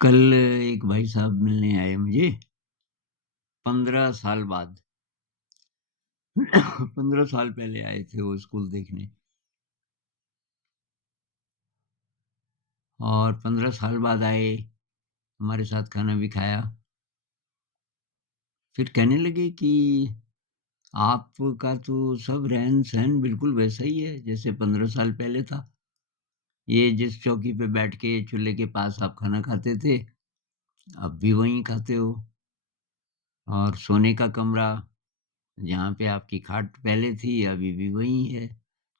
कल एक भाई साहब मिलने आए मुझे 15 साल बाद। 15 साल पहले आए थे वो स्कूल देखने और 15 साल बाद आए, हमारे साथ खाना भी खाया। फिर कहने लगे कि आपका तो सब रहन-सहन बिल्कुल वैसा ही है जैसे 15 साल पहले था। ये जिस चौकी पे बैठ के चूल्हे के पास आप खाना खाते थे, अब भी वहीं खाते हो और सोने का कमरा जहाँ पे आपकी खाट पहले थी, अभी भी वही है।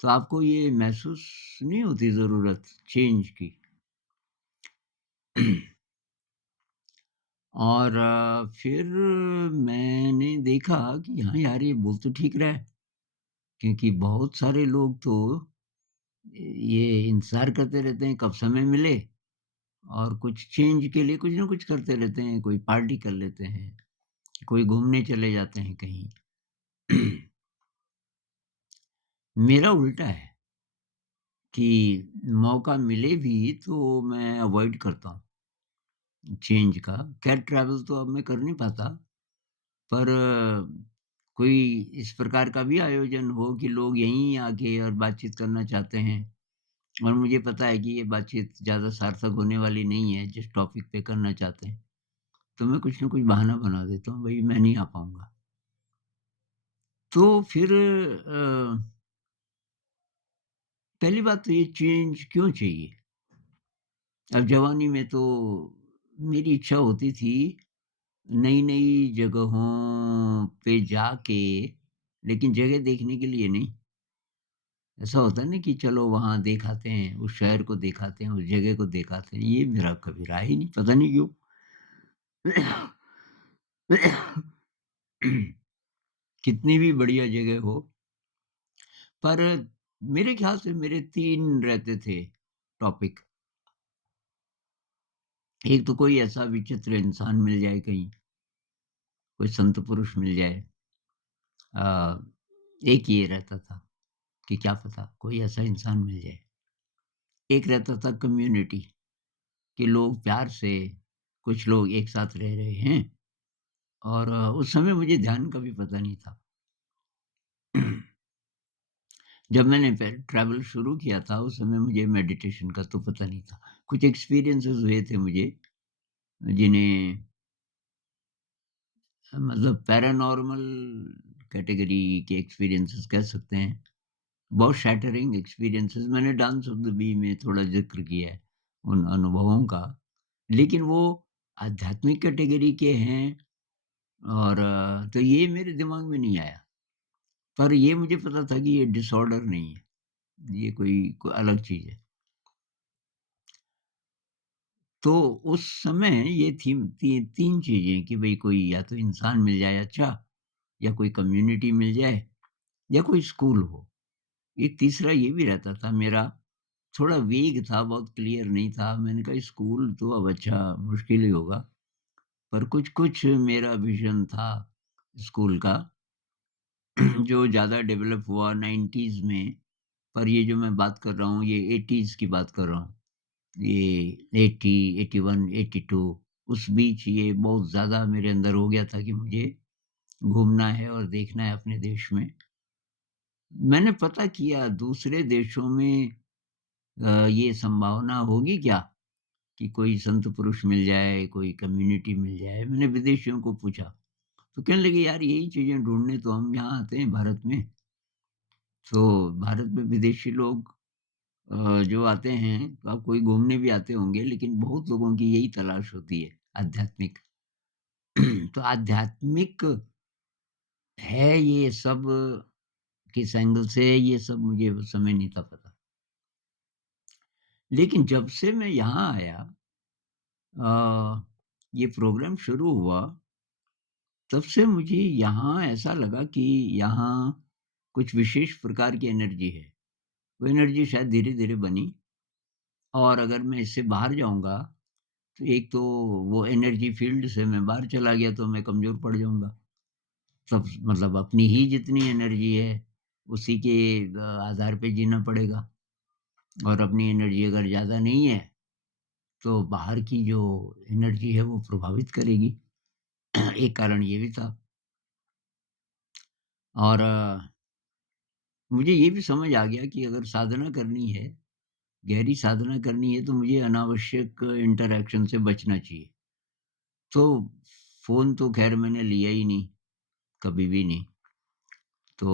तो आपको ये महसूस नहीं होती ज़रूरत चेंज की? और फिर मैंने देखा कि हाँ यार, ये बोल तो ठीक रहा है, क्योंकि बहुत सारे लोग तो ये इंतज़ार करते रहते हैं कब समय मिले और कुछ चेंज के लिए कुछ ना कुछ करते रहते हैं। कोई पार्टी कर लेते हैं, कोई घूमने चले जाते हैं कहीं। मेरा उल्टा है कि मौका मिले भी तो मैं अवॉइड करता हूँ चेंज का। ख़ैर ट्रैवल तो अब मैं कर नहीं पाता, पर कोई इस प्रकार का भी आयोजन हो कि लोग यहीं आके और बातचीत करना चाहते हैं और मुझे पता है कि ये बातचीत ज़्यादा सार्थक होने वाली नहीं है जिस टॉपिक पे करना चाहते हैं, तो मैं कुछ न कुछ बहाना बना देता हूँ, भई मैं नहीं आ पाऊँगा। तो फिर पहली बात तो ये चेंज क्यों चाहिए? अब जवानी में तो मेरी इच्छा होती थी नई-नई जगहों पे जाके, लेकिन जगह देखने के लिए नहीं। ऐसा होता है ना कि चलो वहाँ देख आते हैं, उस शहर को देख आते हैं, उस जगह को देख आते हैं, ये मेरा कभी रहा ही नहीं, पता नहीं क्यों? कितनी भी बढ़िया जगह हो, पर मेरे ख़्याल से मेरे 3 रहते थे टॉपिक। एक तो कोई ऐसा विचित्र इंसान मिल जाए कहीं, कोई संत पुरुष मिल जाए। अ, एक ये रहता था कि क्या पता कोई ऐसा इंसान मिल जाए। एक रहता था कम्युनिटी कि लोग प्यार से कुछ लोग एक साथ रह रहे हैं और उस समय मुझे ध्यान का भी पता नहीं था। जब मैंने ट्रैवल शुरू किया था उस समय मुझे मेडिटेशन का तो पता नहीं था। कुछ एक्सपीरियंसेस हुए थे मुझे जिन्हें मतलब पैरानॉर्मल कैटेगरी के एक्सपीरियंसेस कह सकते हैं। बहुत शैटरिंग एक्सपीरियंसेस मैंने डांस ऑफ द बी में थोड़ा ज़िक्र किया है उन अनुभवों का। लेकिन वो आध्यात्मिक कैटेगरी के हैं और तो ये मेरे दिमाग में नहीं आया। पर ये मुझे पता था कि ये डिसऑर्डर नहीं है, ये कोई अलग चीज़ है। तो उस समय ये थी 3 चीज़ें कि भई कोई या तो इंसान मिल जाए अच्छा, या कोई कम्युनिटी मिल जाए, या कोई स्कूल हो। एक तीसरा ये भी रहता था मेरा, थोड़ा वेग था, बहुत क्लियर नहीं था। मैंने कहा स्कूल तो अब अच्छा मुश्किल ही होगा, पर कुछ-कुछ मेरा विज़न था स्कूल का जो ज़्यादा डेवलप हुआ 90s में, पर ये जो मैं बात कर रहा हूँ ये 80s की बात कर रहा हूँ। ये 80, 81, 82 उस बीच ये बहुत ज़्यादा मेरे अंदर हो गया था कि मुझे घूमना है और देखना है अपने देश में। मैंने पता किया दूसरे देशों में ये संभावना होगी क्या कि कोई संत पुरुष मिल जाए, कोई कम्युनिटी मिल जाए? मैंने विदेशियों को पूछा, तो कहने लगे यार यही चीज़ें ढूँढने तो हम यहाँ आते हैं भारत में। तो भारत में विदेशी लोग जो आते हैं, तो अब कोई घूमने भी आते होंगे, लेकिन बहुत लोगों की यही तलाश होती है, आध्यात्मिक। तो आध्यात्मिक है ये सब किस एंगल से है, ये सब मुझे उस समय नहीं था पता। लेकिन जब से मैं यहाँ आया अ, ये प्रोग्राम शुरू हुआ, तब से मुझे यहाँ ऐसा लगा कि यहाँ कुछ विशेष प्रकार की एनर्जी है। वो एनर्जी शायद धीरे-धीरे बनी और अगर मैं इससे बाहर जाऊँगा, तो एक तो वो एनर्जी फ़ील्ड से मैं बाहर चला गया तो मैं कमज़ोर पड़ जाऊँगा। सब मतलब अपनी ही जितनी एनर्जी है, उसी के आधार पे जीना पड़ेगा और अपनी एनर्जी अगर ज़्यादा नहीं है, तो बाहर की जो एनर्जी है वो प्रभावित करेगी। एक कारण ये भी था और मुझे ये भी समझ आ गया कि अगर साधना करनी है, गहरी साधना करनी है तो मुझे अनावश्यक इंटरैक्शन से बचना चाहिए। तो फ़ोन तो ख़ैर मैंने लिया ही नहीं, कभी भी नहीं। तो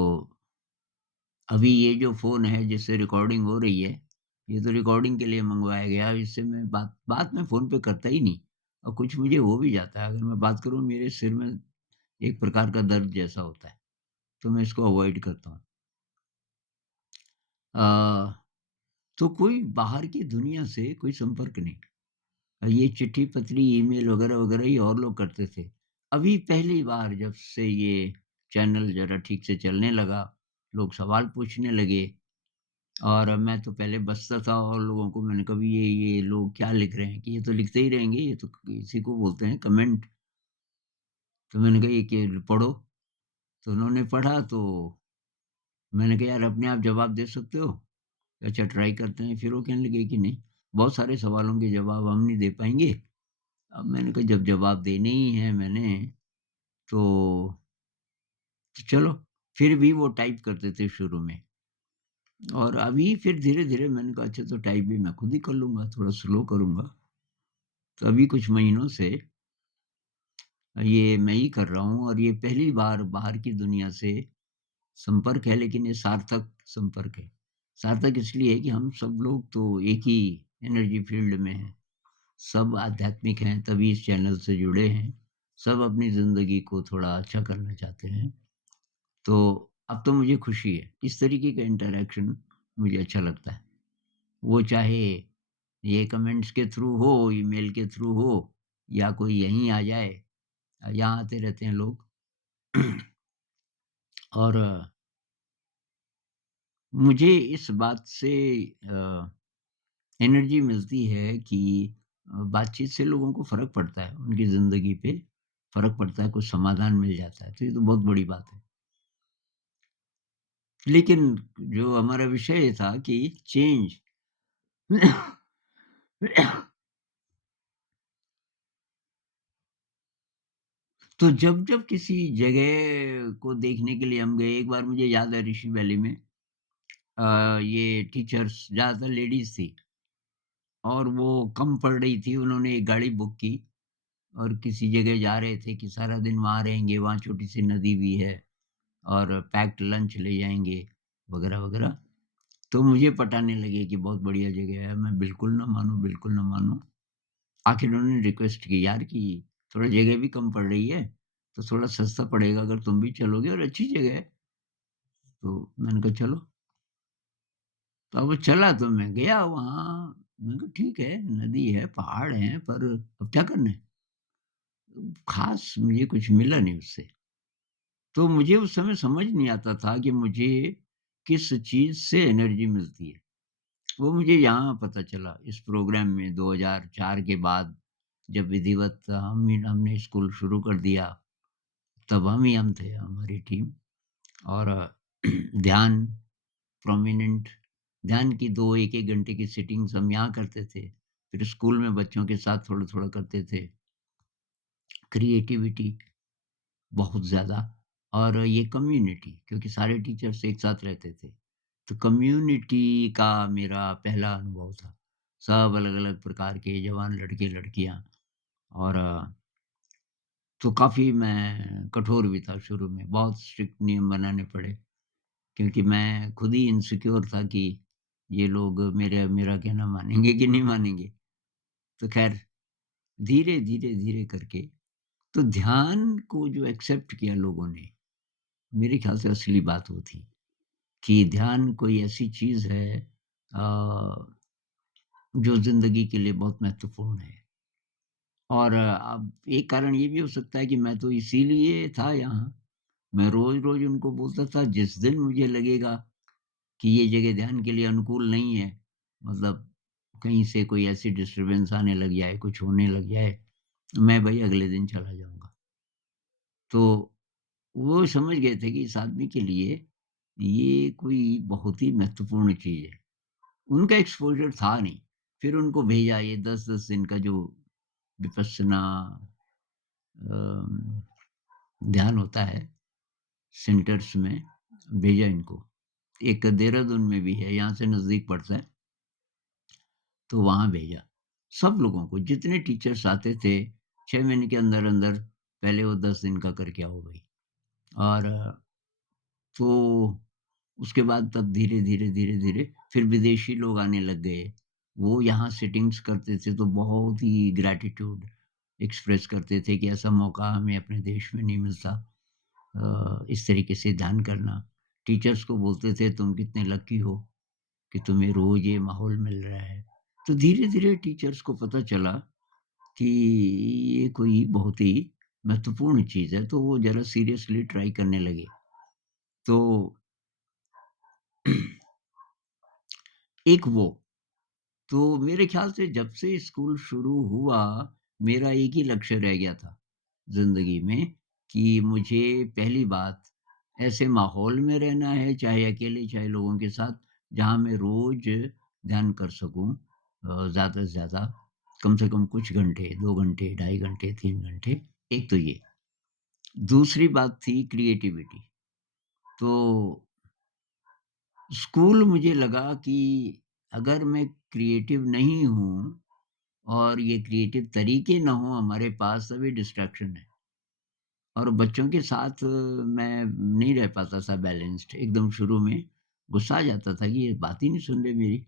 अभी ये जो फ़ोन है जिससे रिकॉर्डिंग हो रही है, ये तो रिकॉर्डिंग के लिए मँगवाया गया है, इससे मैं बात बात मैं फ़ोन पे करता ही नहीं और कुछ मुझे हो भी जाता है, अगर मैं बात करूँ मेरे सिर में एक प्रकार का दर्द जैसा होता है, तो मैं इसको अवॉइड करता हूँ। अ, तो कोई बाहर की दुनिया से कोई संपर्क नहीं। ये चिट्ठी-पत्री, ईमेल वगैरह-वगैरह ये और लोग करते थे। अभी पहली बार जब से ये चैनल ज़रा ठीक से चलने लगा, लोग सवाल पूछने लगे और मैं तो पहले बसता था और लोगों को मैंने कहा, ये लोग क्या लिख रहे हैं कि ये तो लिखते ही रहेंगे, ये तो इसी को बोलते हैं कमेंट। तो मैंने कहा, ये कि पढ़ो। तो उन्होंने पढ़ा तो मैंने कहा, यार अपने आप जवाब दे सकते हो? अच्छा ट्राई करते हैं। फिर वो कहने लगे कि नहीं, बहुत सारे सवालों के जवाब हम नहीं दे पाएँगे। अब मैंने कहा, जब जवाब देने ही हैं मैंने तो चलो। फिर भी वो टाइप करते थे शुरू में और अभी फिर धीरे-धीरे मैंने कहा, अच्छा तो टाइप भी मैं खुद ही कर लूँगा, थोड़ा स्लो करूँगा। तो अभी कुछ महीनों से ये मैं ही कर रहा हूँ और ये पहली बार बाहर की दुनिया से संपर्क है, लेकिन ये सार्थक संपर्क है। सार्थक इसलिए है कि हम सब लोग तो एक ही एनर्जी फ़ील्ड में हैं। सब आध्यात्मिक हैं, तभी इस चैनल से जुड़े हैं। सब अपनी ज़िंदगी को थोड़ा अच्छा करना चाहते हैं। तो अब तो मुझे खुशी है। इस तरीके का इंटरैक्शन मुझे अच्छा लगता है। वो चाहे ये कमेंट्स के थ्रू हो, ईमेल के थ्रू हो या कोई यहीं आ जाए। यहाँ आते रहते हैं लोग। और मुझे इस बात से अ, एनर्जी मिलती है कि बातचीत से लोगों को फ़र्क पड़ता है, उनकी ज़िंदगी पे फ़र्क पड़ता है, कुछ समाधान मिल जाता है। तो ये तो बहुत बड़ी बात है। लेकिन जो हमारा विषय था कि चेंज। तो जब-जब किसी जगह को देखने के लिए हम गए, एक बार मुझे याद है ऋषि वैली में ये टीचर्स ज़्यादातर लेडीज़ थी और वो कम पड़ रही थी, उन्होंने एक गाड़ी बुक की और किसी जगह जा रहे थे कि सारा दिन वहाँ रहेंगे, वहाँ छोटी-सी नदी भी है और पैक्ड लंच ले जाएँगे वगैरह-वगैरह। तो मुझे पटाने लगे कि बहुत बढ़िया जगह है, मैं बिल्कुल ना मानूँ, बिल्कुल ना मानूँ। आखिर उन्होंने रिक्वेस्ट की, यार कि थोड़ा जगह भी कम पड़ रही है, तो थोड़ा सस्ता पड़ेगा अगर तुम भी चलोगे और अच्छी जगह है। तो मैंने कहा चलो। तो अब वो चला तो मैं गया वहाँ, मैंने कहा ठीक है, नदी है, पहाड़ हैं, पर अब क्या करना है? ख़ास मुझे कुछ मिला नहीं उससे। तो मुझे उस समय समझ नहीं आता था कि मुझे किस चीज़ से एनर्जी मिलती है। वो मुझे यहाँ पता चला इस प्रोग्राम में 2004 के बाद जब विधिवत हमने स्कूल शुरू कर दिया, तब हम थे हमारी टीम और ध्यान प्रोमिनेंट ध्यान की 2 1-1 घंटे की सिटिंग्स हम यहाँ करते थे। फिर स्कूल में बच्चों के साथ थोड़ा-थोड़ा करते थे। क्रिएटिविटी बहुत ज़्यादा और ये कम्युनिटी क्योंकि सारे टीचर्स एक साथ रहते थे। तो कम्युनिटी का मेरा पहला अनुभव था। सब अलग-अलग प्रकार के जवान लड़के-लड़कियाँ और तो काफ़ी मैं कठोर भी था शुरू में, बहुत स्ट्रिक्ट नियम बनाने पड़े क्योंकि मैं खुद ही इनसिक्योर था कि ये लोग मेरा कहना मानेंगे कि नहीं मानेंगे। तो ख़ैर धीरे, धीरे, धीरे करके तो ध्यान को जो एक्सेप्ट किया लोगों ने, मेरे ख़्याल से असली बात वो थी कि ध्यान कोई ऐसी चीज़ है जो ज़िंदगी के लिए बहुत महत्वपूर्ण है। और अब एक कारण ये भी हो सकता है कि मैं तो इसीलिए था यहाँ। मैं रोज़-रोज़ उनको बोलता था जिस दिन मुझे लगेगा कि ये जगह ध्यान के लिए अनुकूल नहीं है, मतलब कहीं से कोई ऐसी डिस्टर्बेंस आने लग जाए, कुछ होने लग जाए, तो मैं भई अगले दिन चला जाऊँगा। तो वो समझ गए थे कि इस आदमी के लिए ये कोई बहुत ही महत्वपूर्ण चीज़ है। उनका एक्सपोज़र था नहीं। फिर उनको भेजा ये 10-10 दिन का जो विपश्यना अम, ध्यान होता है सेंटर्स में, भेजा इनको। एक देहरादून में भी है, यहाँ से नज़दीक पड़ता है, तो वहाँ भेजा। सब लोगों को, जितने टीचर्स आते थे, 6 महीने के अंदर-अंदर पहले वो 10 दिन का करके आओ भई। और तो उसके बाद तब धीरे-धीरे, धीरे-धीरे फिर विदेशी लोग आने लग गए। वो यहाँ सिटिंग्स करते थे तो बहुत ही ग्रैटिट्यूड एक्सप्रेस करते थे कि ऐसा मौका हमें अपने देश में नहीं मिलता। इस तरीके से ध्यान करना। टीचर्स को बोलते थे तुम कितने लकी हो कि तुम्हें रोज़ ये माहौल मिल रहा है। तो धीरे-धीरे टीचर्स को पता चला कि ये कोई बहुत ही महत्वपूर्ण चीज़ है, तो वो ज़रा सीरियसली ट्राई करने लगे। तो एक वो, तो मेरे ख़्याल से जब से स्कूल शुरू हुआ, मेरा एक ही लक्ष्य रह गया था ज़िंदगी में कि मुझे पहली बात ऐसे माहौल में रहना है, चाहे अकेले, चाहे लोगों के साथ, जहाँ मैं रोज़ ध्यान कर सकूँ ज़्यादा से ज़्यादा, कम से कम कुछ घंटे, 2 घंटे, ढाई घंटे, 3 घंटे। एक तो ये। दूसरी बात थी क्रिएटिविटी। तो स्कूल मुझे लगा कि अगर मैं क्रिएटिव नहीं हूँ और ये क्रिएटिव तरीके ना हो हमारे पास, तभी डिस्ट्रैक्शन है। और बच्चों के साथ मैं नहीं रह पाता था बैलेंस्ड। एकदम शुरू में गुस्सा आ जाता था कि ये बात ही नहीं सुन रहे मेरी।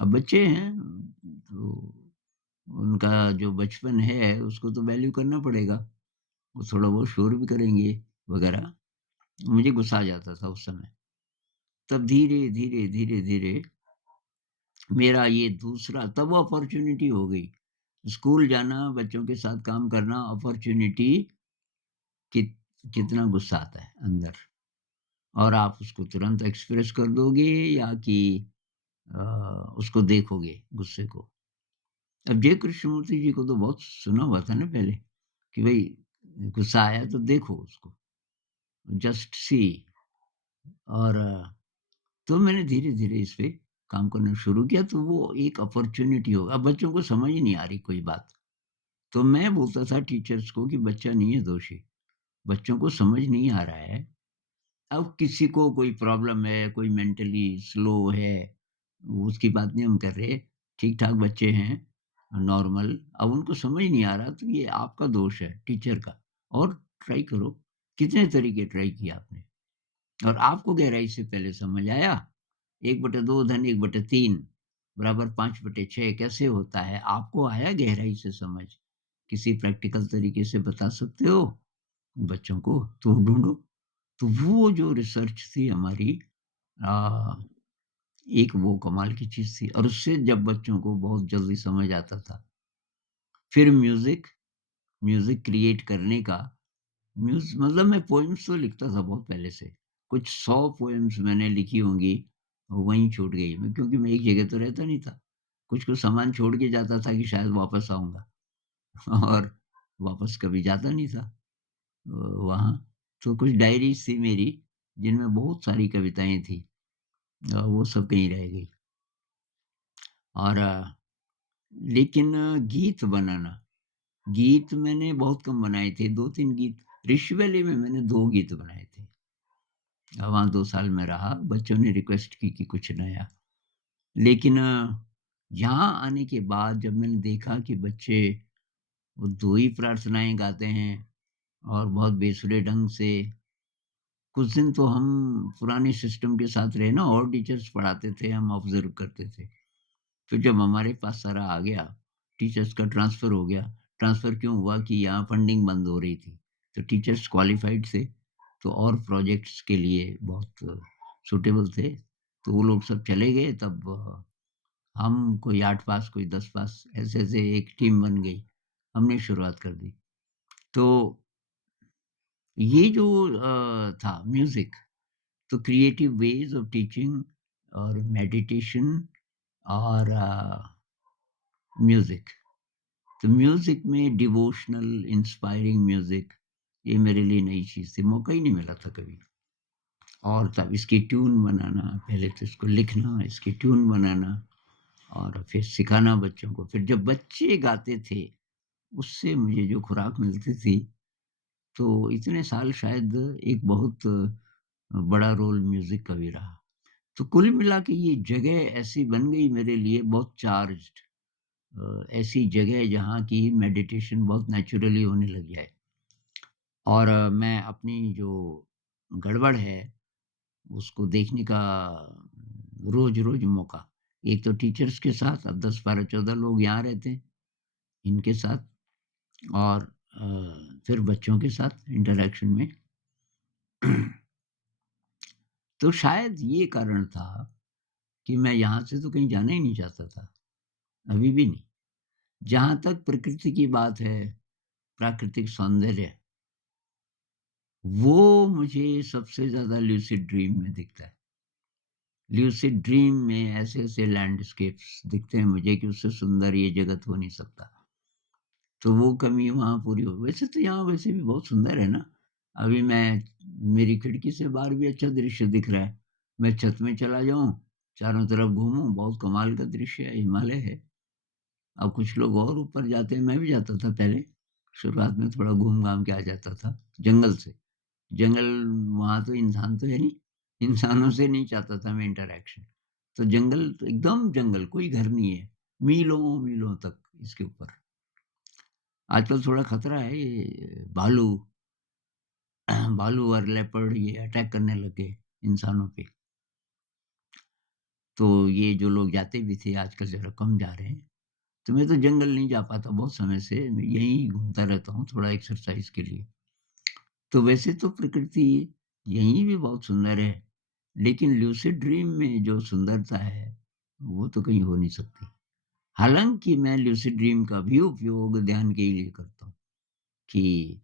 अब बच्चे हैं तो उनका जो बचपन है उसको तो वैल्यू करना पड़ेगा। वो थोड़ा बहुत शोर भी करेंगे वगैरह। मुझे गुस्सा आ जाता था उस समय। तब धीरे, धीरे, धीरे, धीरे मेरा ये दूसरा तब अपॉर्च्युनिटी हो गई। स्कूल जाना, बच्चों के साथ काम करना, अपॉर्च्युनिटी कित कितना गुस्सा आता है अंदर और आप उसको तुरंत एक्सप्रेस कर दोगे या कि अ, उसको देखोगे गुस्से को। अब जय कृष्णमूर्ति जी को तो बहुत सुना हुआ था ना पहले कि भई गुस्सा आया तो देखो उसको, जस्ट सी। और तो मैंने धीरे-धीरे इस पे काम करना शुरू किया तो वो एक अपॉर्च्युनिटी होगा। अब बच्चों को समझ ही नहीं आ रही कोई बात। तो मैं बोलता था टीचर्स को कि बच्चा नहीं है दोषी, बच्चों को समझ नहीं आ रहा है। अब किसी को कोई प्रॉब्लम है, कोई मेंटली स्लो है, उसकी बात नहीं हम कर रहे। ठीक-ठाक बच्चे हैं, नॉर्मल, अब उनको समझ नहीं आ रहा तो ये आपका दोष है टीचर का। और ट्राई करो, कितने तरीके ट्राई किए आपने और आपको गहराई से पहले समझ आया 1/2 धन 1/3 बराबर 5/6 कैसे होता है? आपको आया गहराई से समझ? किसी प्रैक्टिकल तरीके से बता सकते हो बच्चों को? तो ढूँढो। तो वो जो रिसर्च थी हमारी अ, एक वो कमाल की चीज़ थी और उससे जब बच्चों को बहुत जल्दी समझ आता था। फिर म्यूज़िक क्रिएट करने का मतलब मैं पोएम्स तो लिखता था बहुत पहले से। कुछ 100 पोएम्स मैंने लिखी होंगी, वहीं छूट गई मैं क्योंकि मैं एक जगह तो रहता नहीं था। कुछ-कुछ सामान छोड़ के जाता था कि शायद वापस आऊँगा और वापस कभी जाता नहीं था वहाँ। तो कुछ डायरीज़ थी मेरी, जिनमें बहुत सारी कविताएँ थी। वो सब कहीं रह गई और लेकिन गीत मैंने बहुत कम बनाए थे, 2-3 गीत। ऋषि वैली में मैंने 2 गीत बनाए थे। वहाँ 2 साल मैं रहा, बच्चों ने रिक्वेस्ट की कि कुछ नया। लेकिन यहाँ आने के बाद जब मैंने देखा कि बच्चे वो 2 ही प्रार्थनाएँ गाते हैं और बहुत बेसुरे ढंग से, कुछ दिन तो हम पुराने सिस्टम के साथ रहे ना और टीचर्स पढ़ाते थे, हम ऑब्ज़र्व करते थे। तो जब हमारे पास सारा आ गया, टीचर्स का ट्रांसफ़र हो गया। ट्रांसफ़र क्यों हुआ कि यहाँ फंडिंग बंद हो रही थी। तो टीचर्स क्वालिफ़ाइड थे, तो और प्रोजेक्ट्स के लिए बहुत सूटेबल थे। तो वो लोग सब चले गए तब हम कोई 8 पास, कोई 10 पास ऐसे-ऐसे एक टीम बन गई। हमने शुरुआत कर दी। तो ये जो था म्यूज़िक, तो क्रिएटिव वेज़ ऑफ टीचिंग और मेडिटेशन और म्यूज़िक। तो म्यूज़िक में डिवोशनल इंस्पायरिंग म्यूज़िक ये मेरे लिए नई चीज़ थी, मौका ही नहीं मिला था कभी। और तब इसकी ट्यून बनाना, पहले तो इसको लिखना, इसकी ट्यून बनाना और फिर सिखाना बच्चों को। फिर जब बच्चे गाते थे, उससे मुझे जो खुराक मिलती थी, तो इतने साल शायद एक बहुत बड़ा रोल म्यूज़िक का भी रहा। तो कुल मिला के ये जगह ऐसी बन गई मेरे लिए बहुत चार्ज्ड, ऐसी जगह जहाँ की मेडिटेशन बहुत नेचुरली होने लग जाए। और मैं अपनी जो गड़बड़ है, उसको देखने का रोज़-रोज़ मौका। एक तो टीचर्स के साथ, अब 10, 12, 14 लोग यहाँ रहते हैं, इनके साथ, और फिर बच्चों के साथ इंटरैक्शन में। तो शायद ये कारण था कि मैं यहाँ से तो कहीं जाना ही नहीं चाहता था, अभी भी नहीं। जहाँ तक प्रकृति की बात है, प्राकृतिक सौंदर्य, वो मुझे सबसे ज़्यादा ल्यूसिड ड्रीम में दिखता है। ल्यूसिड ड्रीम में ऐसे-ऐसे लैंडस्केप्स दिखते हैं मुझे कि उससे सुंदर ये जगत हो नहीं सकता। तो वो कमी वहाँ पूरी हो, वैसे तो यहाँ वैसे भी बहुत सुंदर है ना। अभी मेरी खिड़की से बाहर भी अच्छा दृश्य दिख रहा है। मैं छत में चला जाऊँ, चारों तरफ घूमूँ, बहुत कमाल का दृश्य है, हिमालय है। अब कुछ लोग और ऊपर जाते हैं, मैं भी जाता था पहले। शुरुआत में थोड़ा घूम-घाम के आ जाता था, जंगल से। जंगल, वहाँ तो इंसान तो है नहीं, इंसानों से नहीं चाहता था मैं इंटरैक्शन। तो जंगल तो एकदम जंगल, कोई घर नहीं है, मीलों-मीलों तक इसके ऊपर। आजकल थोड़ा खतरा है, ये भालू और लेपर्ड ये अटैक करने लगे इंसानों पे। तो ये जो लोग जाते भी थे आजकल ज़रा कम जा रहे हैं। तो मैं तो जंगल नहीं जा पाता बहुत समय से, मैं यहीं घूमता रहता हूँ थोड़ा एक्सरसाइज़ के लिए। तो वैसे तो प्रकृति यहीं भी बहुत सुंदर है, लेकिन ल्यूसिड ड्रीम में जो सुंदरता है, वो तो कहीं हो नहीं सकती। हालाँकि मैं ल्यूसिड ड्रीम का भी उपयोग ध्यान के लिए करता हूँ कि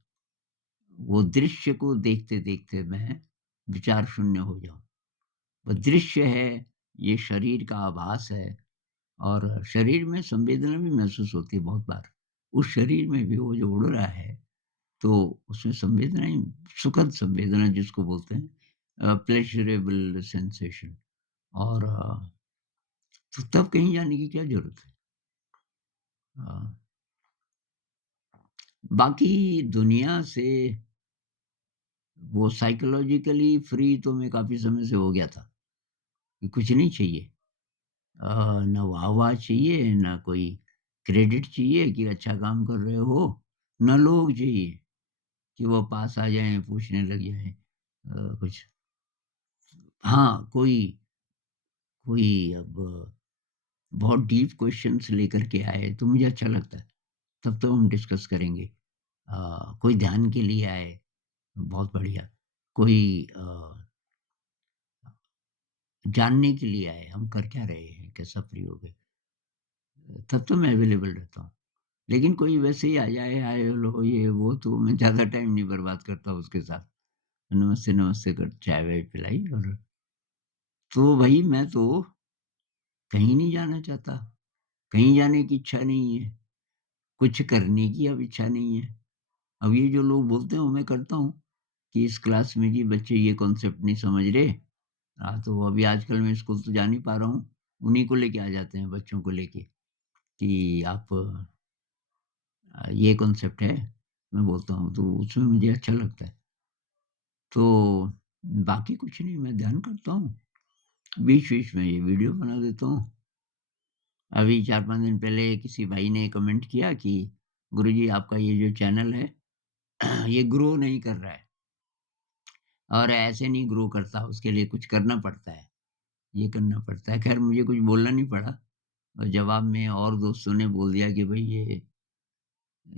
वो दृश्य को देखते-देखते मैं विचार शून्य हो जाऊँ। वो दृश्य है, ये शरीर का आभास है, और शरीर में संवेदना भी महसूस होती है बहुत बार। उस शरीर में भी वो जो उड़ रहा है, तो उसमें संवेदनाएँ, सुखद संवेदना जिसको बोलते हैं, प्लेज़रेबल सेंसेशन, और तो तब कहीं जाने की क्या ज़रूरत है? अ, बाकी दुनिया से वो साइकोलॉजिकली फ्री तो मैं काफ़ी समय से हो गया था, कि कुछ नहीं चाहिए। ना वाह-वाह चाहिए, ना कोई क्रेडिट चाहिए कि अच्छा काम कर रहे हो, ना लोग चाहिए कि वो पास आ जाएँ, पूछने लग जाएँ कुछ। हाँ, कोई कोई अब बहुत डीप क्वेश्चन्स लेकर के आए, तो मुझे अच्छा लगता है, तब तो हम डिस्कस करेंगे। कोई ध्यान के लिए आए, बहुत बढ़िया। कोई जानने के लिए आए, हम कर क्या रहे हैं, कैसा प्रयोग है, तब तो मैं अवेलेबल रहता हूँ। लेकिन कोई वैसे ही आ जाए, हाय हेलो ये वो, तो मैं ज़्यादा टाइम नहीं बर्बाद करता उसके साथ। नमस्ते-नमस्ते कर चाय-वाय पिलाई, और तो भई मैं तो कहीं नहीं जाना चाहता, कहीं जाने की इच्छा नहीं है, कुछ करने की अब इच्छा नहीं है। अब ये जो लोग बोलते हैं वो मैं करता हूँ, कि इस क्लास में जी बच्चे ये कॉन्सेप्ट नहीं समझ रहे। तो अभी आजकल मैं स्कूल तो जा नहीं पा रहा हूँ, उन्हीं को लेके आ जाते हैं, बच्चों को लेके, कि आप ये कॉन्सेप्ट है, मैं बोलता हूँ, तो उसमें मुझे अच्छा लगता है। तो बाकी कुछ नहीं, मैं ध्यान करता हूँ, बीच-बीच में ये वीडियो बना देता हूँ। अभी 4-5 दिन पहले किसी भाई ने कमेंट किया कि गुरुजी आपका ये जो चैनल है ये ग्रो नहीं कर रहा है, और ऐसे नहीं ग्रो करता, उसके लिए कुछ करना पड़ता है, ये करना पड़ता है। ख़ैर मुझे कुछ बोलना नहीं पड़ा, और जवाब में और दोस्तों ने बोल दिया कि भई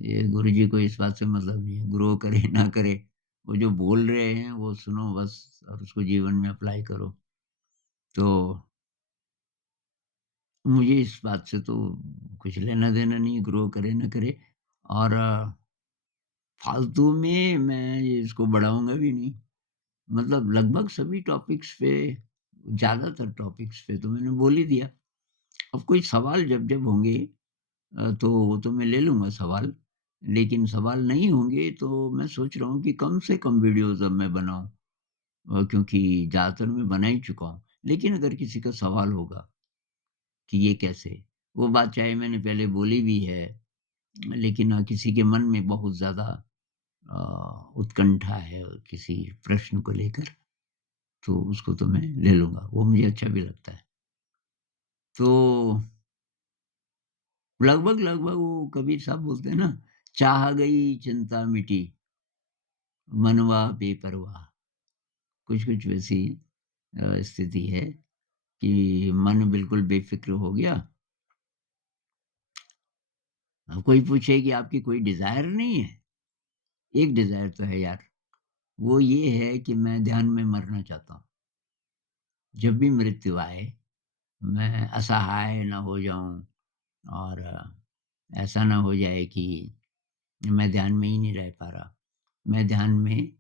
ये गुरुजी को इस बात से मतलब नहीं है, ग्रो करे ना करे, वो जो बोल रहे हैं वो सुनो बस, और उसको जीवन में अप्लाई करो। तो मुझे इस बात से तो कुछ लेना-देना नहीं, ग्रो करे ना करे, और फालतू में मैं ये इसको बढ़ाऊँगा भी नहीं। मतलब लगभग सभी टॉपिक्स पे, ज़्यादातर टॉपिक्स पे तो मैंने बोल ही दिया। अब कोई सवाल जब-जब होंगे, तो वो तो मैं ले लूँगा सवाल, लेकिन सवाल नहीं होंगे तो मैं सोच रहा हूँ कि कम से कम वीडियोज़ अब मैं बनाऊँ, क्योंकि ज़्यादातर मैं बना ही चुका हूँ। लेकिन अगर किसी का सवाल होगा, कि ये कैसे? वो बात चाहे मैंने पहले बोली भी है, लेकिन किसी के मन में बहुत ज़्यादा उत्कंठा है किसी प्रश्न को लेकर, तो उसको तो मैं ले लूँगा, वो मुझे अच्छा भी लगता है। तो लगभग-लगभग वो कबीर साहब बोलते हैं ना, चाह गई चिंता मिटी, मनवा बेपरवाह। कुछ-कुछ वैसी स्थिति है कि मन बिल्कुल बेफ़िक्र हो गया। अब कोई पूछे कि आपकी कोई डिज़ायर नहीं है? एक डिज़ायर तो है यार, वो ये है कि मैं ध्यान में मरना चाहता हूँ। जब भी मृत्यु आए, मैं असहाय ना हो जाऊँ और ऐसा ना हो जाए कि मैं ध्यान में ही नहीं रह पा रहा। मैं ध्यान में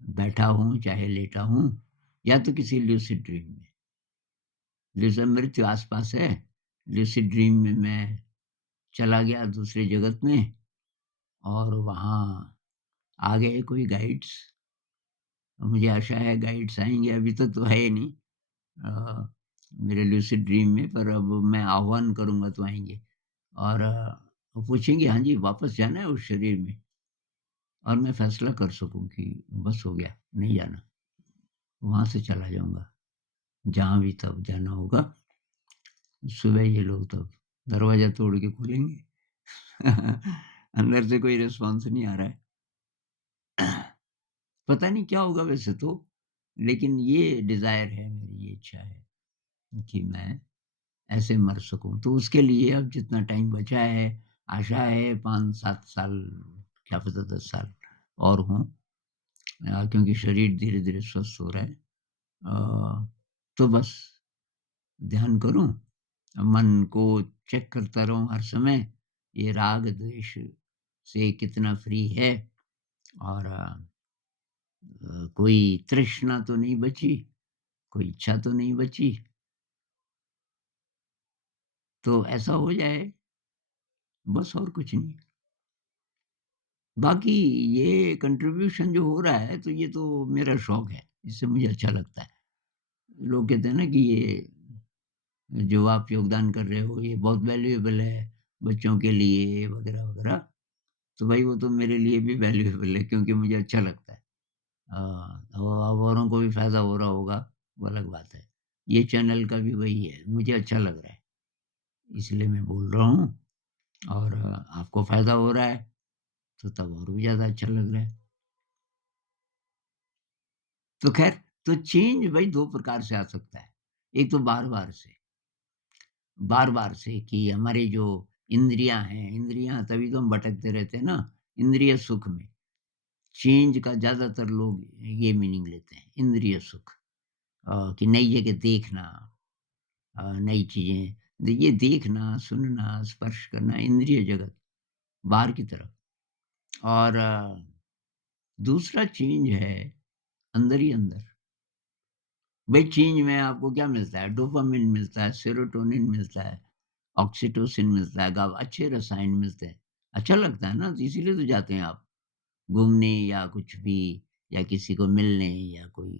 बैठा हूँ, चाहे लेटा हूँ या तो किसी लूसिड ड्रीम में। जैसे मृत्यु आस-पास है, लूसिड ड्रीम में मैं चला गया दूसरे जगत में और वहाँ आ गए कोई गाइड्स। मुझे आशा है गाइड्स आएँगे, अभी तक तो है ही नहीं मेरे लूसिड ड्रीम में, पर अब मैं आह्वान करूँगा तो आएँगे और वो पूछेंगे, "हाँ जी, वापस जाना है उस शरीर में?" और मैं फैसला कर सकूँ कि बस हो गया, नहीं जाना, वहाँ से चला जाऊँगा, जहाँ भी तब जाना होगा। सुबह ये लोग तब दरवाज़ा तोड़ के खोलेंगे। अंदर से कोई रिस्पॉन्स नहीं आ रहा है। पता नहीं क्या होगा वैसे तो, लेकिन ये डिज़ायर है मेरी, ये इच्छा है कि मैं ऐसे मर सकूँ। तो उसके लिए अब जितना टाइम बचा है, आशा है 5-7 साल, क्या पता 10 साल और हों क्योंकि शरीर धीरे-धीरे स्वस्थ हो रहा है। तो बस ध्यान करूँ, मन को चेक करता रहूँ हर समय, ये राग-द्वेष से कितना फ्री है और कोई तृष्णा तो नहीं बची, कोई इच्छा तो नहीं बची, तो ऐसा हो जाए, बस और कुछ नहीं। बाकी ये कंट्रीब्यूशन जो हो रहा है, तो ये तो मेरा शौक है, इससे मुझे अच्छा लगता है। लोग कहते हैं ना कि ये जो आप योगदान कर रहे हो, ये बहुत वैल्यूएबल है, बच्चों के लिए वगैरह-वगैरह। तो भाई वो तो मेरे लिए भी वैल्यूएबल है क्योंकि मुझे अच्छा लगता है। अब औरों को भी फ़ायदा हो रहा होगा, वो अलग बात है। ये चैनल का भी वही है, मुझे अच्छा लग रहा है, इसलिए मैं बोल रहा हूँ और आपको फ़ायदा हो रहा है, तो तब और भी ज़्यादा अच्छा लग रहा है। तो ख़ैर, तो चेंज भई 2 प्रकार से आ सकता है। एक तो बार-बार से कि हमारी जो इंद्रियाँ हैं, इंद्रियाँ तभी तो हम भटकते रहते हैं ना, इंद्रिय सुख में। चेंज का ज़्यादातर लोग ये मीनिंग लेते हैं, इंद्रिय सुख कि नई जगह देखना नई चीज़ें ये देखना, सुनना, स्पर्श करना, इंद्रिय जगत, बाहर की तरफ और दूसरा चेंज है अंदर ही अंदर। भई चेंज में आपको क्या मिलता है? डोपामाइन मिलता है, सेरोटोनिन मिलता है, ऑक्सीटोसिन मिलता है, अच्छे रसायन मिलते हैं। अच्छा लगता है ना, तो इसीलिए तो जाते हैं आप घूमने या कुछ भी या किसी को मिलने या कोई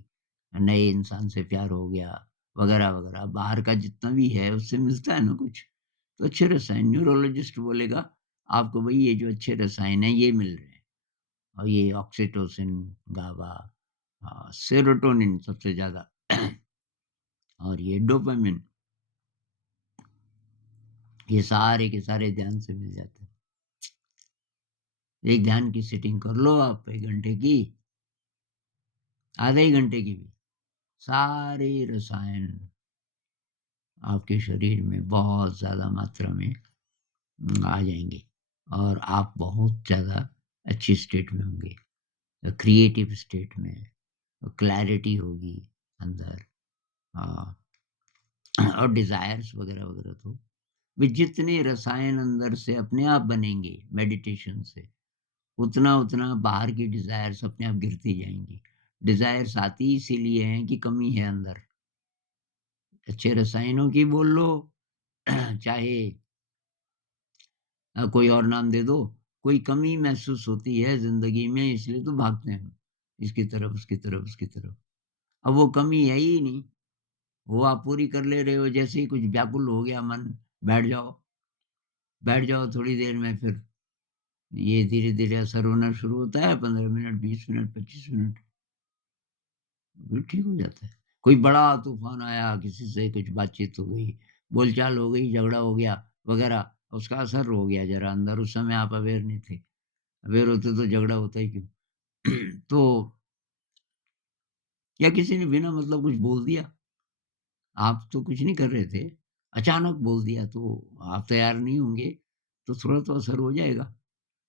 नए इंसान से प्यार हो गया वगैरह-वगैरह। बाहर का जितना भी है उससे मिलता है ना कुछ, तो अच्छे रसायन न्यूरोलॉजिस्ट बोलेगा आपको भई ये जो अच्छे रसायन हैं ये मिल रहे हैं और ये ऑक्सीटोसिन, गाबा सेरोटोनिन सबसे ज़्यादा और ये डोपामाइन ये सारे के सारे ध्यान से मिल जाते हैं। एक ध्यान की सेटिंग कर लो आप 1 घंटे की, आधे ही घंटे की भी, सारे रसायन आपके शरीर में बहुत ज़्यादा मात्रा में आ जाएँगे और आप बहुत ज़्यादा अच्छी स्टेट में होंगे, क्रिएटिव स्टेट में, क्लैरिटी होगी अंदर अ, और डिज़ायर्स वगैरह-वगैरह तो वे जितने रसायन अंदर से अपने आप बनेंगे मेडिटेशन से, उतना-उतना बाहर की डिज़ायर्स अपने आप गिरती जाएँगी। डिज़ायर्स आती इसीलिए हैं कि कमी है अंदर। अच्छे रसायनों की बोल लो, चाहे कोई और नाम दे दो, कोई कमी महसूस होती है ज़िंदगी में इसलिए तो भागते हैं हम, इसकी तरफ, उसकी तरफ, उसकी तरफ। अब वो कमी है ही नहीं, वो आप पूरी कर ले रहे हो, जैसे ही कुछ व्याकुल हो गया मन, बैठ जाओ, बैठ जाओ थोड़ी देर में फिर ये धीरे-धीरे असर होना शुरू होता है, 15 मिनट, 20 मिनट, 25 मिनट, फिर ठीक हो जाता है। कोई बड़ा तूफ़ान आया, किसी से कुछ बातचीत हो गई, बोलचाल हो गई, झगड़ा हो गया वगैरह, उसका असर हो गया ज़रा अंदर, उस समय आप अवेयर नहीं थे। अवेयर होते तो झगड़ा होता ही क्यों? तो या किसी ने बिना मतलब कुछ बोल दिया, आप तो कुछ नहीं कर रहे थे, अचानक बोल दिया तो आप तैयार नहीं होंगे, तो थोड़ा तो असर हो जाएगा।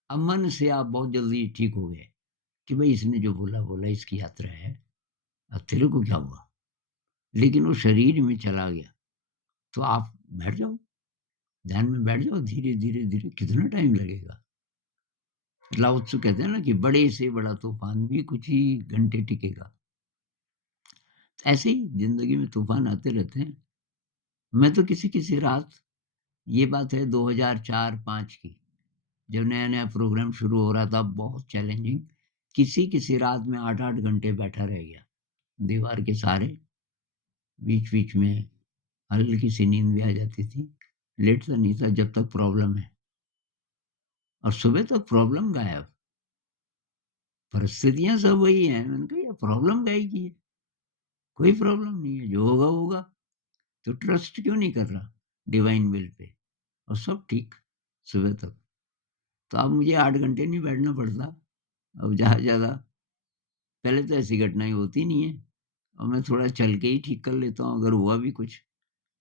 अब मन से आप बहुत जल्दी ठीक हो गए कि भई इसने जो बोला, बोला इसकी यात्रा है, अब तेरे को क्या हुआ? लेकिन वो शरीर में चला गया, तो आप बैठ जाओ, ध्यान में बैठ जाओ धीरे, धीरे, धीरे कितना टाइम लगेगा? लाओ त्सु कहते हैं ना कि बड़े से बड़ा तूफ़ान भी कुछ ही घंटे टिकेगा। ऐसे ही ज़िंदगी में तूफ़ान आते रहते हैं। मैं तो किसी-किसी रात ये बात है 2004-5 की, जब नया-नया प्रोग्राम शुरू हो रहा था बहुत चैलेंजिंग, किसी-किसी रात में 8-8 घंटे बैठा रह गया, दीवार के सहारे, बीच-बीच में हल्की सी नींद भी आ जाती थी, लेटता नहीं था जब तक प्रॉब्लम है और सुबह तक प्रॉब्लम गायब, परिस्थितियाँ सब वही हैं। मैंने कहा ये प्रॉब्लम काहे की है? कोई प्रॉब्लम नहीं है, जो होगा होगा, तो ट्रस्ट क्यों नहीं कर रहा डिवाइन विल पे? और सब ठीक, सुबह तक। तो अब मुझे 8 घंटे नहीं बैठना पड़ता, अब ज़्यादा से ज़्यादा पहले तो ऐसी घटनाएँ होती नहीं हैं और मैं थोड़ा चल के ही ठीक कर लेता हूँ, अगर हुआ भी कुछ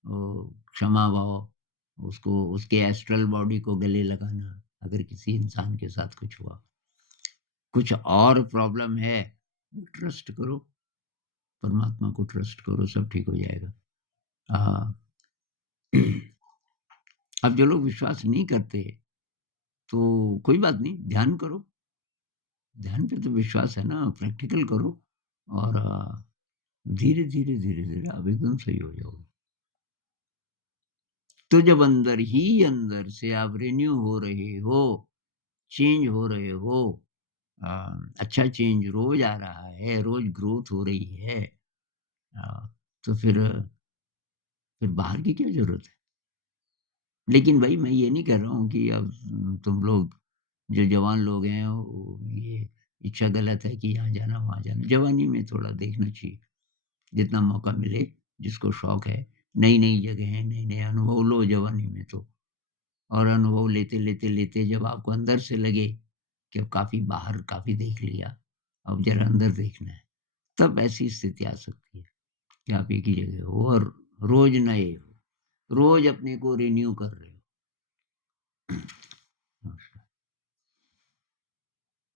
क्षमा भाव, उसको उसके एस्ट्रल बॉडी को गले लगाना, अगर किसी इंसान के साथ कुछ हुआ। कुछ और प्रॉब्लम है, ट्रस्ट करो, परमात्मा को ट्रस्ट करो, सब ठीक हो जाएगा। हाँ। अब जो लोग विश्वास नहीं करते, तो कोई बात नहीं, ध्यान करो। ध्यान पे तो विश्वास है ना, प्रैक्टिकल करो और धीरे, धीरे, धीरे, धीरे आप एकदम सही हो जाओगे। तो जब अंदर ही अंदर से आप रिन्यू हो रहे हो, चेंज हो रहे हो, अ, अच्छा चेंज रोज़ आ रहा है, रोज़ ग्रोथ हो रही है, तो फिर बाहर की क्या ज़रूरत है? लेकिन भई मैं ये नहीं कह रहा हूँ कि अब तुम लोग जो जवान लोग हैं, वो ये इच्छा गलत है कि यहाँ जाना, वहाँ जाना। जवानी में थोड़ा देखना चाहिए, जितना मौका मिले, जिसको शौक है, नई-नई जगहें, नए-नए अनुभव लो जवानी में तो। और अनुभव लेते, लेते, लेते जब आपको अंदर से लगे कि अब काफ़ी बाहर काफ़ी देख लिया, अब ज़रा अंदर देखना है, तब ऐसी स्थिति आ सकती है कि आप एक ही जगह हो और रोज़ नए हो, रोज़ अपने को रिन्यू कर रहे हो।